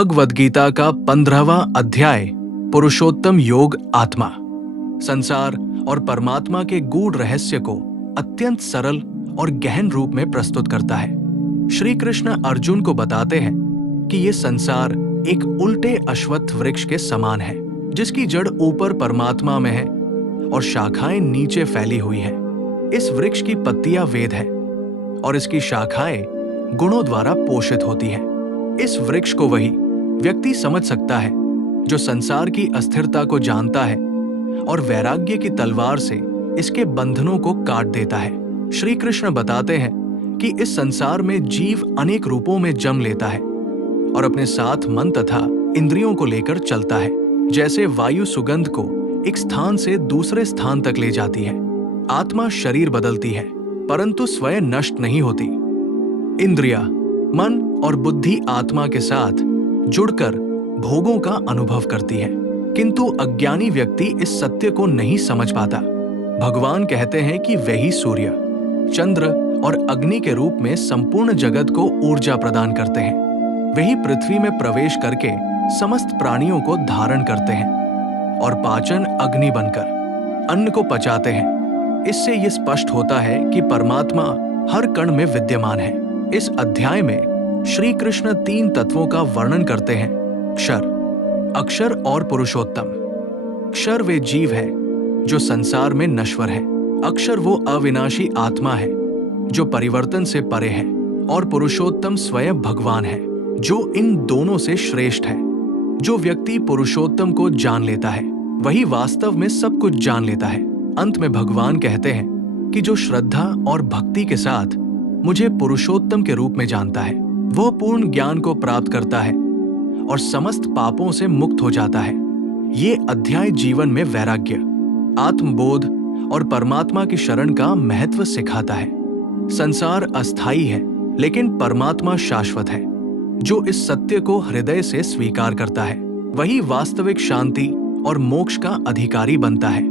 भगवद गीता का 15वां अध्याय पुरुषोत्तम योग आत्मा संसार और परमात्मा के गूढ़ रहस्य को अत्यंत सरल और गहन रूप में प्रस्तुत करता है। श्री कृष्ण अर्जुन को बताते हैं कि ये संसार एक उल्टे अश्वत्थ वृक्ष के समान है, जिसकी जड़ ऊपर परमात्मा में है और शाखाएं नीचे फैली हुई है। इस वृक्ष की पत्तियां वेद है और इसकी शाखाएं गुणों द्वारा पोषित होती हैं। इस वृक्ष को वही व्यक्ति समझ सकता है जो संसार की अस्थिरता को जानता है और वैराग्य की तलवार से इसके बंधनों को काट देता है। श्री कृष्ण बताते हैं कि इस संसार में जीव अनेक रूपों में जन्म लेता है और अपने साथ मन तथा इंद्रियों को लेकर चलता है। जैसे वायु सुगंध को एक स्थान से दूसरे स्थान तक ले जाती है, आत्मा शरीर बदलती है परंतु स्वयं नष्ट नहीं होती। इंद्रिया, मन और बुद्धि आत्मा के साथ जुड़कर भोगों का अनुभव करती है, किंतु अज्ञानी व्यक्ति इस सत्य को नहीं समझ पाता। भगवान कहते हैं कि वही सूर्य, चंद्र और अग्नि के रूप में संपूर्ण जगत को ऊर्जा प्रदान करते हैं। वही पृथ्वी में प्रवेश करके समस्त प्राणियों को धारण करते हैं और पाचन अग्नि बनकर अन्न को पचाते हैं। इससे ये स्पष्ट होता है कि परमात्मा हर कण में विद्यमान है। इस अध्याय में श्री कृष्ण 3 तत्वों का वर्णन करते हैं: क्षर, अक्षर और पुरुषोत्तम। क्षर वे जीव है जो संसार में नश्वर है। अक्षर वो अविनाशी आत्मा है जो परिवर्तन से परे है और पुरुषोत्तम स्वयं भगवान है जो इन दोनों से श्रेष्ठ है। जो व्यक्ति पुरुषोत्तम को जान लेता है वही वास्तव में सब कुछ जान लेता है। अंत में भगवान कहते हैं कि जो श्रद्धा और भक्ति के साथ मुझे पुरुषोत्तम के रूप में जानता है वह पूर्ण ज्ञान को प्राप्त करता है और समस्त पापों से मुक्त हो जाता है। ये अध्याय जीवन में वैराग्य, आत्मबोध और परमात्मा की शरण का महत्व सिखाता है। संसार अस्थायी है लेकिन परमात्मा शाश्वत है। जो इस सत्य को हृदय से स्वीकार करता है वही वास्तविक शांति और मोक्ष का अधिकारी बनता है।